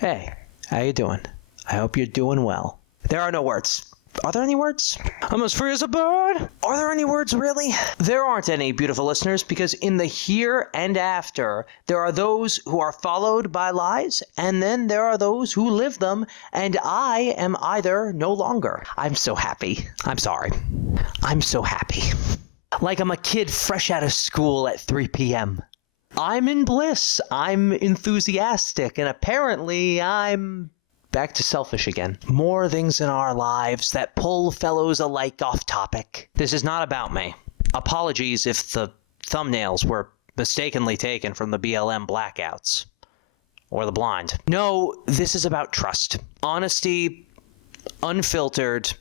Hey, how you doing? I hope you're doing well. There are no words. Are there any words? I'm as free as a bird. Are there any words, really? There aren't any, beautiful listeners, because in the here and after, there are those who are followed by lies, and then there are those who live them, and I am either no longer. I'm so happy. I'm sorry. I'm so happy. Like I'm a kid fresh out of school at 3 p.m. I'm in bliss. I'm enthusiastic, and apparently I'm back to selfish again. More things in our lives that pull fellows alike off topic. This is not about me. Apologies if the thumbnails were mistakenly taken from the BLM blackouts. Or the blind. No, this is about trust. Honesty, unfiltered,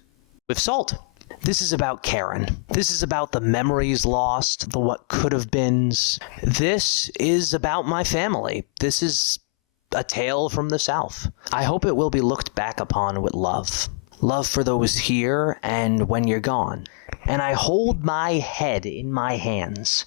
with salt. This is about Karen. This is about the memories lost, the what could have beens. This is about my family. This is a tale from the South. I hope it will be looked back upon with love. Love for those here and when you're gone. And I hold my head in my hands,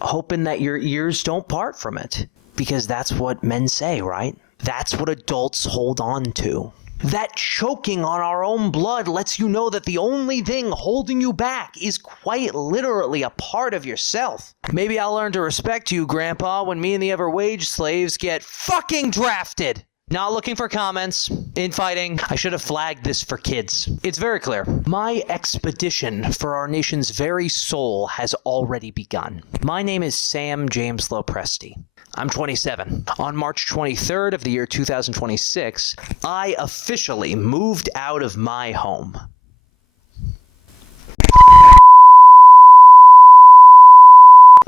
hoping that your ears don't part from it. Because that's what men say, right? That's what adults hold on to. That choking on our own blood lets you know that the only thing holding you back is quite literally a part of yourself. Maybe I'll learn to respect you, Grandpa, when me and the other wage slaves get fucking drafted. Not looking for comments, infighting. I should have flagged this for kids. It's very clear. My expedition for our nation's very soul has already begun. My name is Sam James Lopresti. I'm 27. On March 23rd of the year 2026, I officially moved out of my home.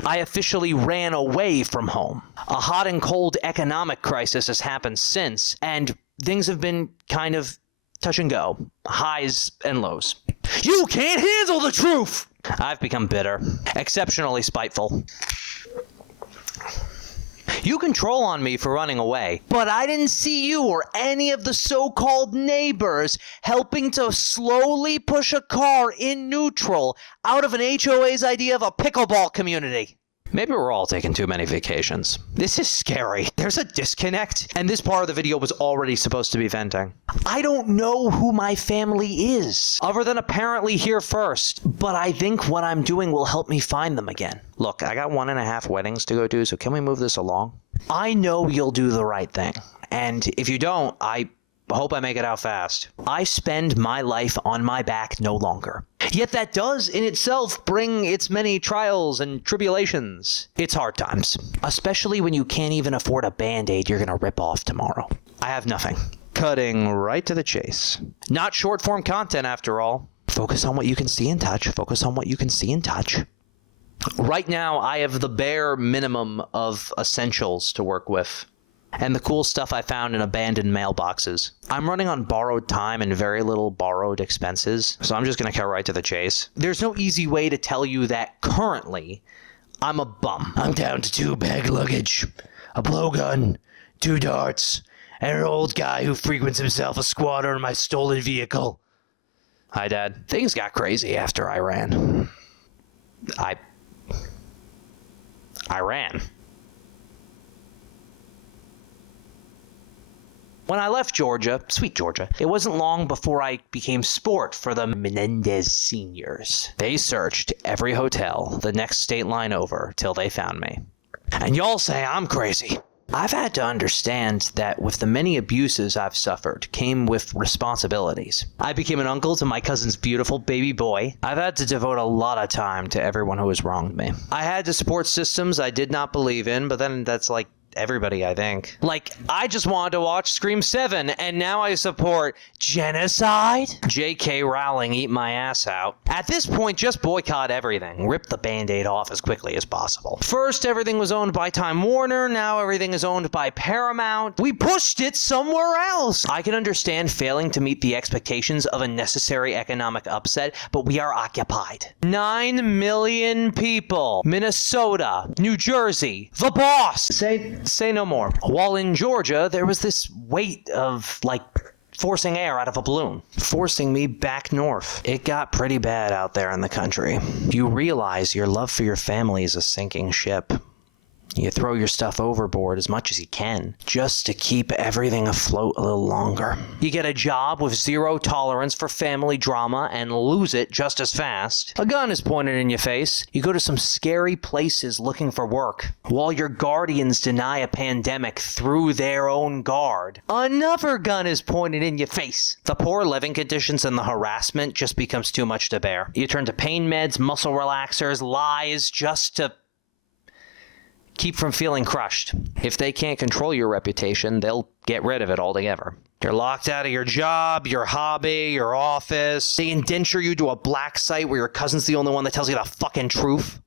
I officially ran away from home. A hot and cold economic crisis has happened since, and things have been kind of touch and go, highs and lows. You can't handle the truth! I've become bitter, exceptionally spiteful. You can troll on me for running away, but I didn't see you or any of the so-called neighbors helping to slowly push a car in neutral out of an HOA's idea of a pickleball community. Maybe we're all taking too many vacations. This is scary. There's a disconnect, and this part of the video was already supposed to be venting. I don't know who my family is, other than apparently here first, but I think what I'm doing will help me find them again. Look, I got 1.5 weddings to go to, so can we move this along? I know you'll do the right thing, and if you don't, I hope I make it out fast. I spend my life on my back no longer. Yet that does in itself bring its many trials and tribulations. It's hard times, especially when you can't even afford a Band-Aid you're gonna rip off tomorrow. I have nothing. Cutting right to the chase. Not short-form content after all. Focus on what you can see and touch. Focus on what you can see and touch. Right now, I have the bare minimum of essentials to work with, and the cool stuff I found in abandoned mailboxes. I'm running on borrowed time and very little borrowed expenses, so I'm just gonna cut right to the chase. There's no easy way to tell you that currently, I'm a bum. I'm down to 2 bag luggage, a blowgun, 2 darts, and an old guy who frequents himself a squatter in my stolen vehicle. Hi, Dad. Things got crazy after I ran. I ran. When I left Georgia, sweet Georgia, it wasn't long before I became sport for the Menendez seniors. They searched every hotel the next state line over till they found me. And y'all say I'm crazy. I've had to understand that with the many abuses I've suffered came with responsibilities. I became an uncle to my cousin's beautiful baby boy. I've had to devote a lot of time to everyone who has wronged me. I had to support systems I did not believe in, but then that's like everybody, I think. Like, I just wanted to watch Scream 7, and now I support genocide? J.K. Rowling, eat my ass out. At this point, just boycott everything. Rip the Band-Aid off as quickly as possible. First, everything was owned by Time Warner. Now everything is owned by Paramount. We pushed it somewhere else. I can understand failing to meet the expectations of a necessary economic upset, but we are occupied. 9 million people. Minnesota, New Jersey, the boss. Say no more. While in Georgia, there was this weight of, like, forcing air out of a balloon, forcing me back north. It got pretty bad out there in the country. You realize your love for your family is a sinking ship. You throw your stuff overboard as much as you can, just to keep everything afloat a little longer. You get a job with zero tolerance for family drama and lose it just as fast. A gun is pointed in your face. You go to some scary places looking for work, while your guardians deny a pandemic through their own guard. Another gun is pointed in your face. The poor living conditions and the harassment just becomes too much to bear. You turn to pain meds, muscle relaxers, lies, just to keep from feeling crushed. If they can't control your reputation, they'll get rid of it altogether. You're locked out of your job, your hobby, your office. They indenture you to a black site where your cousin's the only one that tells you the fucking truth.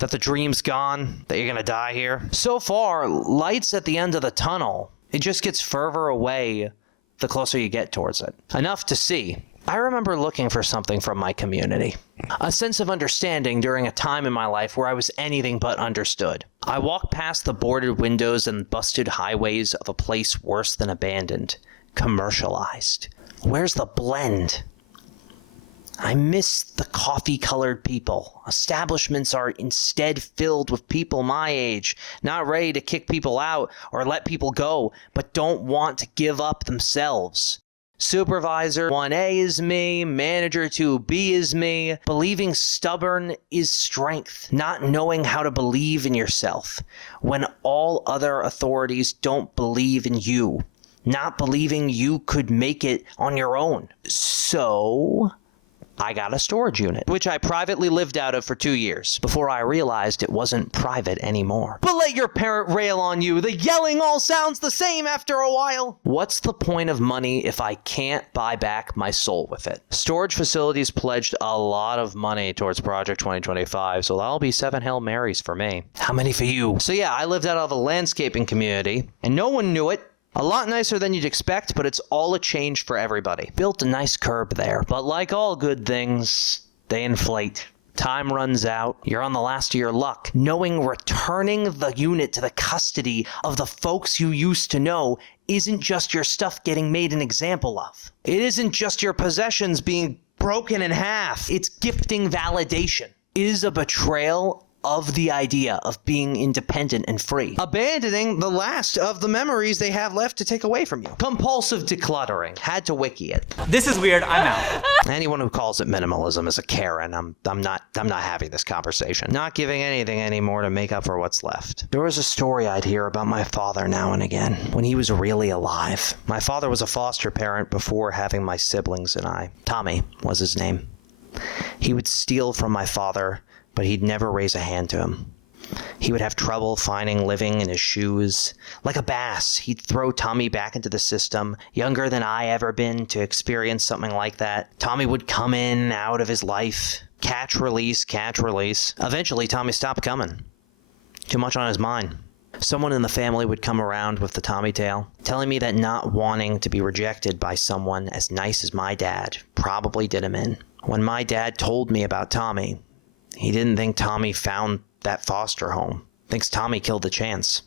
That the dream's gone, that you're gonna die here. So far, light's at the end of the tunnel. It just gets further away the closer you get towards it. Enough to see. I remember looking for something from my community. A sense of understanding during a time in my life where I was anything but understood. I walked past the boarded windows and busted highways of a place worse than abandoned. Commercialized. Where's the blend? I miss the coffee-colored people. Establishments are instead filled with people my age, not ready to kick people out or let people go, but don't want to give up themselves. Supervisor 1A is me, manager 2B is me. Believing stubborn is strength, not knowing how to believe in yourself when all other authorities don't believe in you, not believing you could make it on your own. So I got a storage unit, which I privately lived out of for 2 years, before I realized it wasn't private anymore. But let your parent rail on you. The yelling all sounds the same after a while. What's the point of money if I can't buy back my soul with it? Storage facilities pledged a lot of money towards Project 2025, so that'll be 7 Hail Marys for me. How many for you? So yeah, I lived out of a landscaping community, and no one knew it. A lot nicer than you'd expect, but it's all a change for everybody. Built a nice curb there, but like all good things, they inflate. Time runs out, you're on the last of your luck. Knowing returning the unit to the custody of the folks you used to know isn't just your stuff getting made an example of. It isn't just your possessions being broken in half. It's gifting validation. It is a betrayal of the idea of being independent and free. Abandoning the last of the memories they have left to take away from you. Compulsive decluttering. Had to wiki it. This is weird. I'm out. Anyone who calls it minimalism is a Karen. I'm not having this conversation. Not giving anything anymore to make up for what's left. There was a story I'd hear about my father now and again, when he was really alive. My father was a foster parent before having my siblings and I. Tommy was his name. He would steal from my father, but he'd never raise a hand to him. He would have trouble finding living in his shoes. Like a bass, he'd throw Tommy back into the system, younger than I ever been to experience something like that. Tommy would come in and out of his life. Catch, release, catch, release. Eventually, Tommy stopped coming. Too much on his mind. Someone in the family would come around with the Tommy tale, telling me that not wanting to be rejected by someone as nice as my dad probably did him in. When my dad told me about Tommy, he didn't think Tommy found that foster home. Thinks Tommy killed the chance.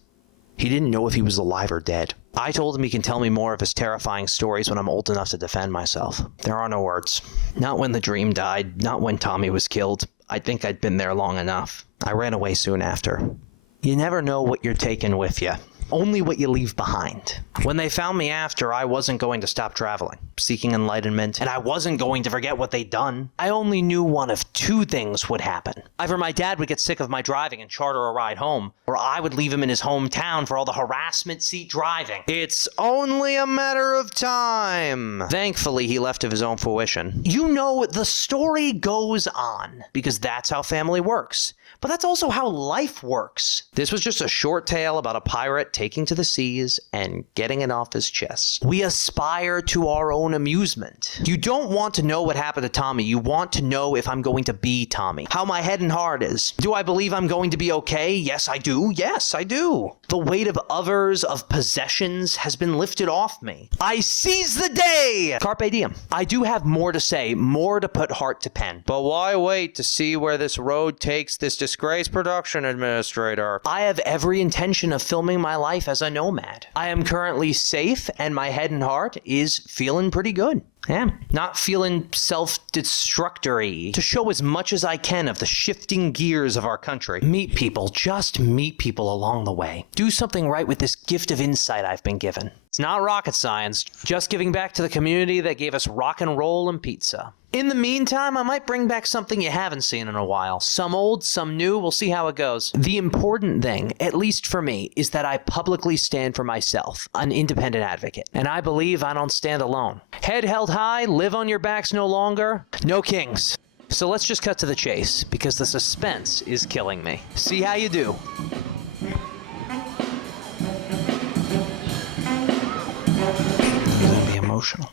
He didn't know if he was alive or dead. I told him he can tell me more of his terrifying stories when I'm old enough to defend myself. There are no words. Not when the dream died, not when Tommy was killed. I think I'd been there long enough. I ran away soon after. You never know what you're taking with you. Only what you leave behind. When they found me after, I wasn't going to stop traveling, seeking enlightenment, and I wasn't going to forget what they'd done. I only knew one of 2 things would happen. Either my dad would get sick of my driving and charter a ride home, or I would leave him in his hometown for all the harassment seat driving. It's only a matter of time. Thankfully, he left of his own fruition. You know, the story goes on, because that's how family works. But that's also how life works. This was just a short tale about a pirate taking to the seas and getting it off his chest. We aspire to our own amusement. You don't want to know what happened to Tommy. You want to know if I'm going to be Tommy. How my head and heart is. Do I believe I'm going to be okay? Yes, I do. Yes, I do. The weight of others, of possessions, has been lifted off me. I seize the day! Carpe diem. I do have more to say, more to put heart to pen. But why wait to see where this road takes this disgraced production administrator? I have every intention of filming my life life as a nomad. I am currently safe, and my head and heart is feeling pretty good. Yeah, not feeling self-destructory. To show as much as I can of the shifting gears of our country. Meet people, just meet people along the way. Do something right with this gift of insight I've been given. It's not rocket science, just giving back to the community that gave us rock and roll and pizza. In the meantime, I might bring back something you haven't seen in a while. Some old, some new, we'll see how it goes. The important thing, at least for me, is that I publicly stand for myself, an independent advocate. And I believe I don't stand alone. Head held high, live on your backs no longer, no kings. So let's just cut to the chase, because the suspense is killing me. See how you do. You're gonna be emotional.